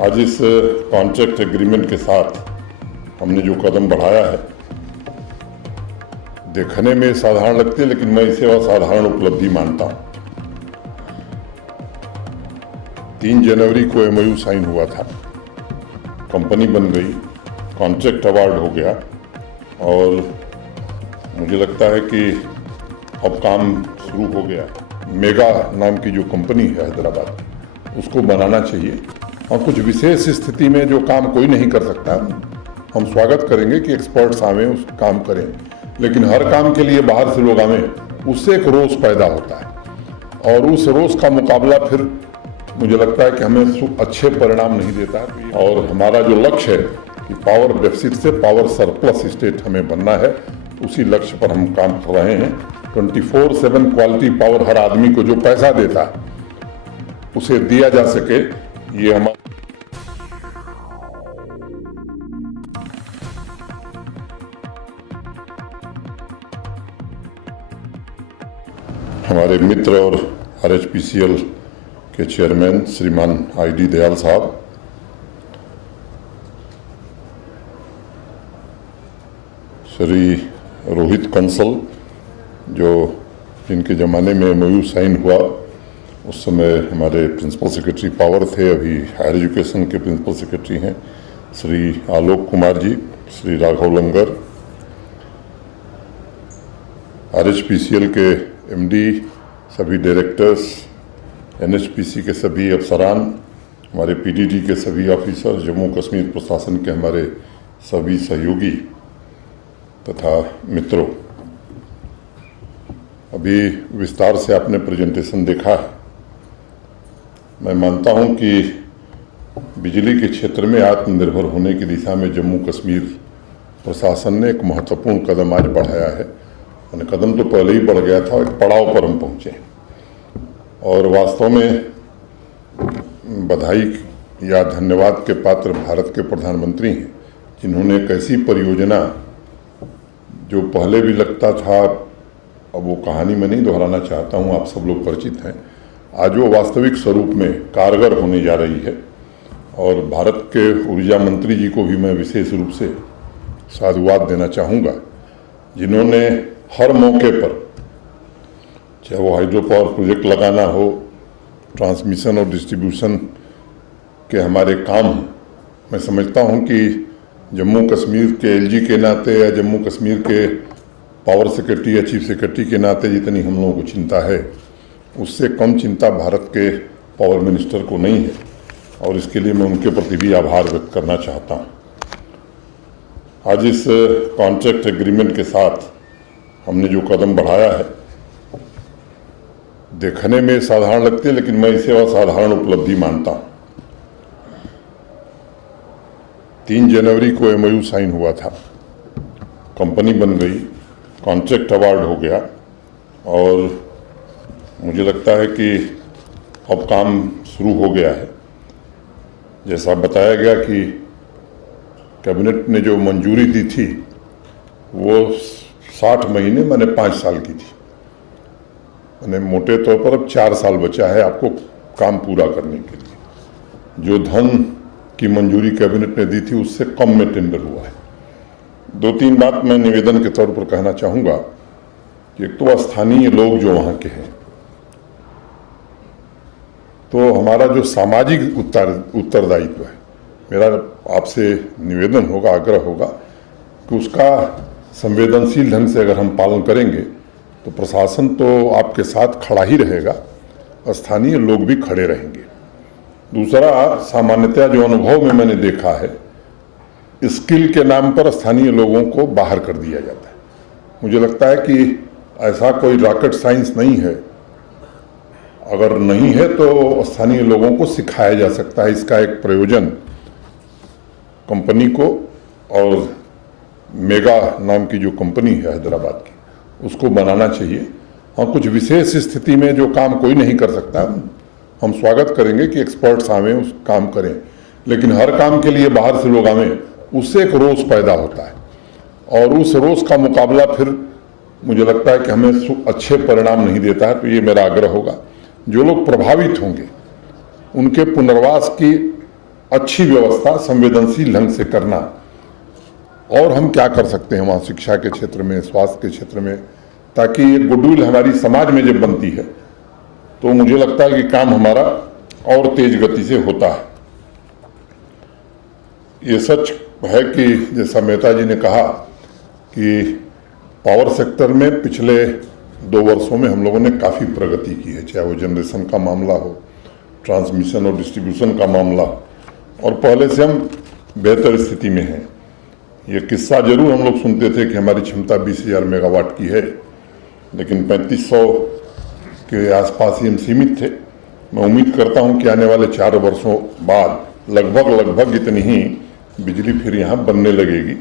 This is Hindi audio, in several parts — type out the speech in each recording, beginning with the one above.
आज इस कॉन्ट्रैक्ट एग्रीमेंट के साथ हमने जो कदम बढ़ाया है, देखने में साधारण लगती है, लेकिन मैं इसे असाधारण उपलब्धि मानता हूं। 3 जनवरी को एमओयू साइन हुआ था, कंपनी बन गई, कॉन्ट्रैक्ट अवार्ड हो गया और मुझे लगता है कि अब काम शुरू हो गया। मेगा नाम की जो कंपनी है हैदराबाद की, उसको बनाना चाहिए और कुछ विशेष स्थिति में जो काम कोई नहीं कर सकता, हम स्वागत करेंगे कि एक्सपर्ट्स आवें, उस काम करें, लेकिन हर काम के लिए बाहर से लोग आवें, उससे एक रोष पैदा होता है और उस रोष का मुकाबला फिर मुझे लगता है कि हमें अच्छे परिणाम नहीं देता है। और हमारा जो लक्ष्य है कि पावर डेफिसिट से पावर सरप्लस स्टेट हमें बनना है, उसी लक्ष्य पर हम काम कर रहे हैं। 24/7 क्वालिटी पावर हर आदमी को जो पैसा देता है उसे दिया जा सके, ये हमारे मित्र और आरएचपीसीएल के चेयरमैन श्रीमान आईडी दयाल साहब, श्री रोहित कंसल, जो जिनके ज़माने में एमओयू साइन हुआ उस समय हमारे प्रिंसिपल सेक्रेटरी पावर थे, अभी हायर एजुकेशन के प्रिंसिपल सेक्रेटरी हैं, श्री आलोक कुमार जी, श्री राघव लंगर, आरएचपीसीएल के एमडी, सभी डायरेक्टर्स, एनएचपीसी के सभी अफसरान, हमारे पीडीडी के सभी ऑफिसर, जम्मू कश्मीर प्रशासन के हमारे सभी सहयोगी तथा मित्रों, अभी विस्तार से आपने प्रेजेंटेशन देखा है। मैं मानता हूं कि बिजली के क्षेत्र में आत्मनिर्भर होने की दिशा में जम्मू कश्मीर प्रशासन ने एक महत्वपूर्ण कदम आज बढ़ाया है। और कदम तो पहले ही बढ़ गया था, एक पड़ाव पर हम पहुंचे और वास्तव में बधाई या धन्यवाद के पात्र भारत के प्रधानमंत्री हैं, जिन्होंने एक ऐसी परियोजना जो पहले भी लगता था, अब वो कहानी मैं नहीं दोहराना चाहता हूँ, आप सब लोग परिचित हैं, आज वो वास्तविक स्वरूप में कारगर होने जा रही है। और भारत के ऊर्जा मंत्री जी को भी मैं विशेष रूप से साधुवाद देना चाहूँगा, जिन्होंने हर मौके पर, चाहे वो हाइड्रो पावर प्रोजेक्ट लगाना हो, ट्रांसमिशन और डिस्ट्रीब्यूशन के हमारे काम हैं। मैं समझता हूँ कि जम्मू कश्मीर के एलजी के नाते या जम्मू कश्मीर के पावर सेक्रेटरी या चीफ सेक्रेटरी के नाते जितनी हम लोगों को चिंता है, उससे कम चिंता भारत के पावर मिनिस्टर को नहीं है और इसके लिए मैं उनके प्रति भी आभार व्यक्त करना चाहता हूँ। आज इस कॉन्ट्रैक्ट एग्रीमेंट के साथ हमने जो कदम बढ़ाया है, देखने में साधारण लगती है, लेकिन मैं इसे असाधारण उपलब्धि मानता हूँ। 3 जनवरी को एमओयू साइन हुआ था, कंपनी बन गई, कॉन्ट्रैक्ट अवार्ड हो गया और मुझे लगता है कि अब काम शुरू हो गया है। जैसा बताया गया कि कैबिनेट ने जो मंजूरी दी थी वो 60 महीने माने 5 साल की थी, मैंने मोटे तौर पर अब 4 साल बचा है आपको काम पूरा करने के लिए। जो धन की मंजूरी कैबिनेट ने दी थी उससे कम में टेंडर हुआ है। 2-3 बात मैं निवेदन के तौर पर कहना चाहूँगा कि एक तो स्थानीय लोग जो वहाँ के हैं, तो हमारा जो सामाजिक उत्तरदायित्व है, मेरा आपसे निवेदन होगा, आग्रह होगा कि उसका संवेदनशील ढंग से अगर हम पालन करेंगे तो प्रशासन तो आपके साथ खड़ा ही रहेगा, स्थानीय लोग भी खड़े रहेंगे। दूसरा, सामान्यतः जो अनुभव में मैंने देखा है, स्किल के नाम पर स्थानीय लोगों को बाहर कर दिया जाता है। मुझे लगता है कि ऐसा कोई रॉकेट साइंस नहीं है, अगर नहीं है तो स्थानीय लोगों को सिखाया जा सकता है। इसका एक प्रयोजन कंपनी को और मेगा नाम की जो कंपनी है हैदराबाद की, उसको बनाना चाहिए। और कुछ विशेष स्थिति में जो काम कोई नहीं कर सकता, हम स्वागत करेंगे कि एक्सपर्ट्स आवें, उस काम करें, लेकिन हर काम के लिए बाहर से लोग आवें, उससे एक रोष पैदा होता है और उस रोष का मुकाबला फिर मुझे लगता है कि हमें अच्छे परिणाम नहीं देता है। तो ये मेरा आग्रह होगा, जो लोग प्रभावित होंगे उनके पुनर्वास की अच्छी व्यवस्था संवेदनशील ढंग से करना, और हम क्या कर सकते हैं वहाँ शिक्षा के क्षेत्र में, स्वास्थ्य के क्षेत्र में, ताकि ये गुडविल हमारी समाज में जब बनती है तो मुझे लगता है कि काम हमारा और तेज गति से होता है। ये सच है कि जैसा मेहता जी ने कहा कि पावर सेक्टर में पिछले 2 वर्षों में हम लोगों ने काफ़ी प्रगति की है, चाहे वो जनरेशन का मामला हो, ट्रांसमिशन और डिस्ट्रीब्यूशन का मामला, और पहले से हम बेहतर स्थिति में हैं। ये किस्सा जरूर हम लोग सुनते थे कि हमारी क्षमता 20,000 मेगावाट की है, लेकिन 3500 के आसपास ही हम सीमित थे। मैं उम्मीद करता हूं कि आने वाले 4 वर्षों बाद लगभग इतनी ही बिजली फिर यहाँ बनने लगेगी।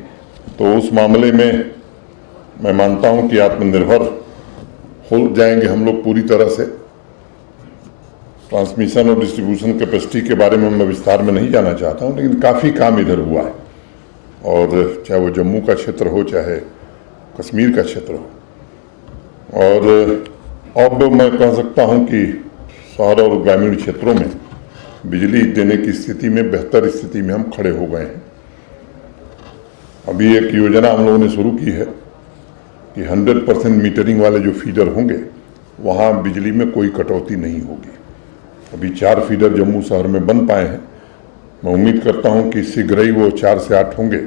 तो उस मामले में मैं मानता हूं कि आत्मनिर्भर हो जाएंगे हम लोग पूरी तरह से। ट्रांसमिशन और डिस्ट्रीब्यूशन कैपेसिटी के बारे में मैं विस्तार में नहीं जाना चाहता हूं, लेकिन काफ़ी काम इधर हुआ है, और चाहे वो जम्मू का क्षेत्र हो चाहे कश्मीर का क्षेत्र हो। और अब मैं कह सकता हूं कि शहर और ग्रामीण क्षेत्रों में बिजली देने की स्थिति में बेहतर स्थिति में हम खड़े हो गए हैं। अभी एक योजना हम लोगों ने शुरू की है कि 100% मीटरिंग वाले जो फीडर होंगे वहाँ बिजली में कोई कटौती नहीं होगी। अभी 4 फीडर जम्मू शहर में बन पाए हैं। मैं उम्मीद करता हूं कि शीघ्र ही वो 4 से 8 होंगे।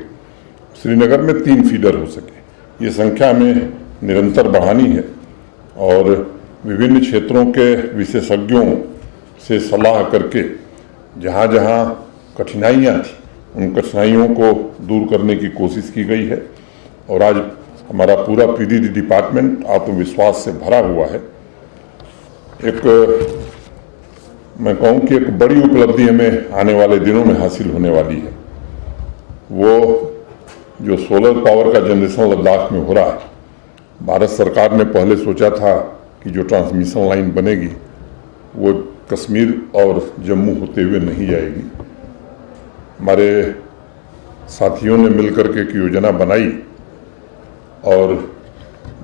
श्रीनगर में 3 फीडर हो सके, ये संख्या में निरंतर बढ़ानी है, और विभिन्न क्षेत्रों के विशेषज्ञों से सलाह करके जहाँ जहाँ कठिनाइयाँ थी उन कठिनाइयों को दूर करने की कोशिश की गई है। और आज हमारा पूरा पीडीडी डिपार्टमेंट आत्मविश्वास से भरा हुआ है। मैं कहूँ कि एक बड़ी उपलब्धि हमें आने वाले दिनों में हासिल होने वाली है। वो जो सोलर पावर का जनरेशन लद्दाख में हो रहा है, भारत सरकार ने पहले सोचा था कि जो ट्रांसमिशन लाइन बनेगी वो कश्मीर और जम्मू होते हुए नहीं जाएगी। हमारे साथियों ने मिलकर के एक योजना बनाई, और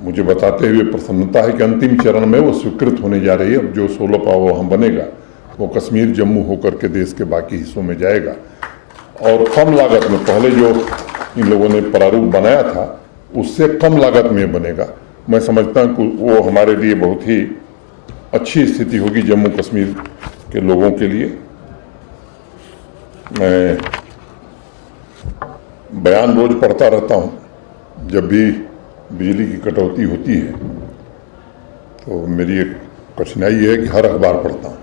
मुझे बताते हुए प्रसन्नता है कि अंतिम चरण में वो स्वीकृत होने जा रही है। अब जो सोलर पावर वहाँ बनेगा वो कश्मीर जम्मू होकर के देश के बाकी हिस्सों में जाएगा, और कम लागत में, पहले जो इन लोगों ने प्रारूप बनाया था उससे कम लागत में बनेगा। मैं समझता हूँ कि वो हमारे लिए बहुत ही अच्छी स्थिति होगी जम्मू कश्मीर के लोगों के लिए। मैं बयान रोज पढ़ता रहता हूँ, जब भी बिजली की कटौती होती है तो मेरी एक कठिनाई है कि हर अखबार पढ़ता हूँ,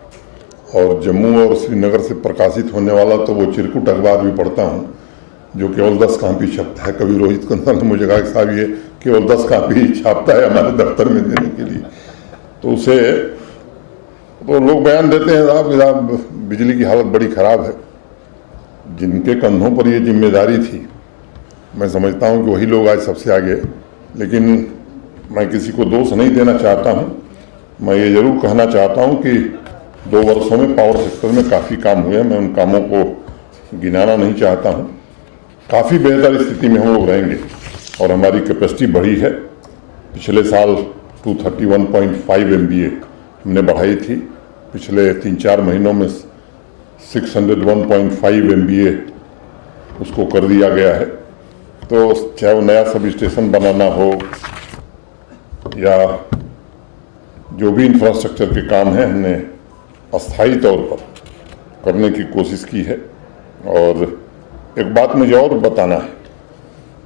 और जम्मू और श्रीनगर से प्रकाशित होने वाला तो वो चिरकुट अखबार भी पढ़ता हूँ जो केवल 10 कॉपी छपता है। कभी रोहित कंसल ने मुझे कहा कि साहब ये केवल 10 कॉपी छापता है हमारे दफ्तर में देने के लिए, तो उसे तो लोग बयान देते हैं साहब बिजली की हालत बड़ी ख़राब है। जिनके कंधों पर ये जिम्मेदारी थी, मैं समझता हूँ कि वही लोग आज सबसे आगे। लेकिन मैं किसी को दोष नहीं देना चाहता हूँ, मैं ये ज़रूर कहना चाहता हूँ कि 2 वर्षों में पावर सेक्टर में काफ़ी काम हुए हैं। मैं उन कामों को गिनाना नहीं चाहता हूँ। काफ़ी बेहतर स्थिति में हम लोग रहेंगे, और हमारी कैपेसिटी बढ़ी है। पिछले साल 231.5 MVA हमने बढ़ाई थी, पिछले 3-4 महीनों में 601.5 MVA उसको कर दिया गया है। तो चाहे वो नया सब स्टेशन बनाना हो या जो भी इंफ्रास्ट्रक्चर के काम हैं, हमने अस्थायी तौर पर करने की कोशिश की है। और एक बात मुझे और बताना है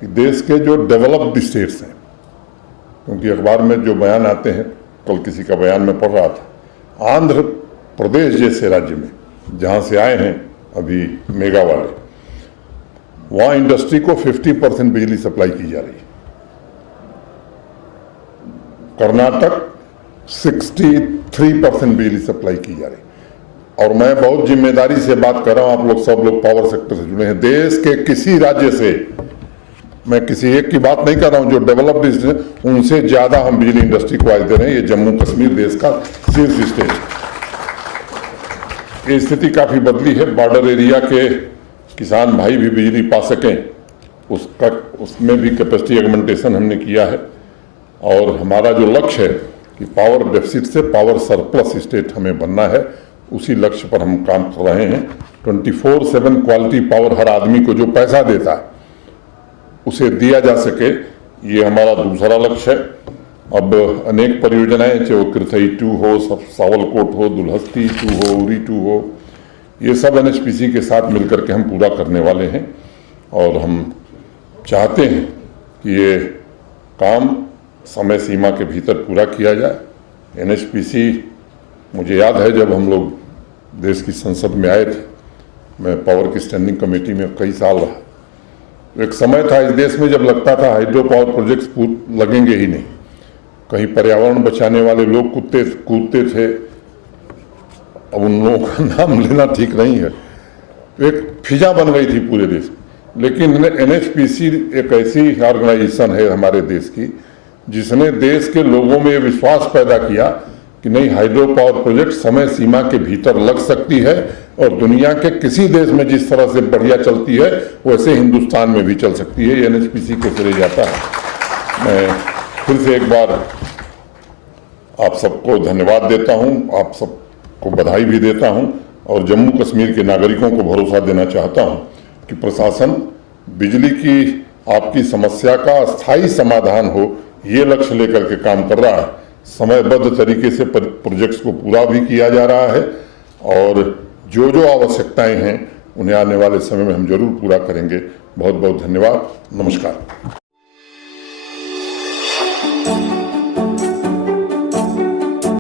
कि देश के जो डेवलप्ड स्टेट्स हैं, क्योंकि अखबार में जो बयान आते हैं, कल किसी का बयान में पढ़ रहा था, आंध्र प्रदेश जैसे राज्य में जहाँ से आए हैं अभी मेगा वाले, वहाँ इंडस्ट्री को 50% बिजली सप्लाई की जा रही है। कर्नाटक 63% बिजली सप्लाई की जा रही है। और मैं बहुत जिम्मेदारी से बात कर रहा हूँ, आप लोग सब लोग पावर सेक्टर से जुड़े हैं। देश के किसी राज्य से, मैं किसी एक की बात नहीं कर रहा हूँ, जो डेवलप्ड उनसे ज़्यादा हम बिजली इंडस्ट्री को आज दे रहे हैं। ये जम्मू कश्मीर देश का शीर्ष स्टेट। ये स्थिति काफ़ी बदली है। बॉर्डर एरिया के किसान भाई भी बिजली पा सकें, उसमें भी कैपेसिटी एगमेंटेशन हमने किया है। और हमारा जो लक्ष्य है कि पावर डेफिसिट से पावर सरप्लस स्टेट हमें बनना है, उसी लक्ष्य पर हम काम कर रहे हैं। 24/7 क्वालिटी पावर हर आदमी को जो पैसा देता है उसे दिया जा सके, ये हमारा दूसरा लक्ष्य है। अब अनेक परियोजनाएं, चाहे वो कृथई 2 हो, सावलकोट हो, दुल्हस्ती 2 हो, उरी 2 हो, ये सब NHPC के साथ मिलकर के हम पूरा करने वाले हैं और हम चाहते हैं कि ये काम समय सीमा के भीतर पूरा किया जाए। NHPC, मुझे याद है जब हम लोग देश की संसद में आए थे, मैं पावर की स्टैंडिंग कमेटी में कई साल रहा। एक समय था इस देश में जब लगता था हाइड्रो पावर प्रोजेक्ट्स लगेंगे ही नहीं, कहीं पर्यावरण बचाने वाले लोग कूदते थे। अब उन लोगों का नाम लेना ठीक नहीं है। एक फिजा बन गई थी पूरे देश में। लेकिन NHPC एक ऐसी ऑर्गेनाइजेशन है हमारे देश की जिसने देश के लोगों में ये विश्वास पैदा किया कि नहीं, हाइड्रो पावर प्रोजेक्ट समय सीमा के भीतर लग सकती है और दुनिया के किसी देश में जिस तरह से बढ़िया चलती है वैसे हिंदुस्तान में भी चल सकती है। NHPC को श्रेय जाता है। मैं फिर से एक बार आप सबको धन्यवाद देता हूं, आप सबको बधाई भी देता हूं और जम्मू कश्मीर के नागरिकों को भरोसा देना चाहता हूं कि प्रशासन बिजली की आपकी समस्या का स्थायी समाधान हो, ये लक्ष्य लेकर के काम कर रहा है। समयबद्ध तरीके से प्रोजेक्ट्स को पूरा भी किया जा रहा है और जो जो आवश्यकताएं हैं उन्हें आने वाले समय में हम जरूर पूरा करेंगे। बहुत बहुत धन्यवाद। नमस्कार।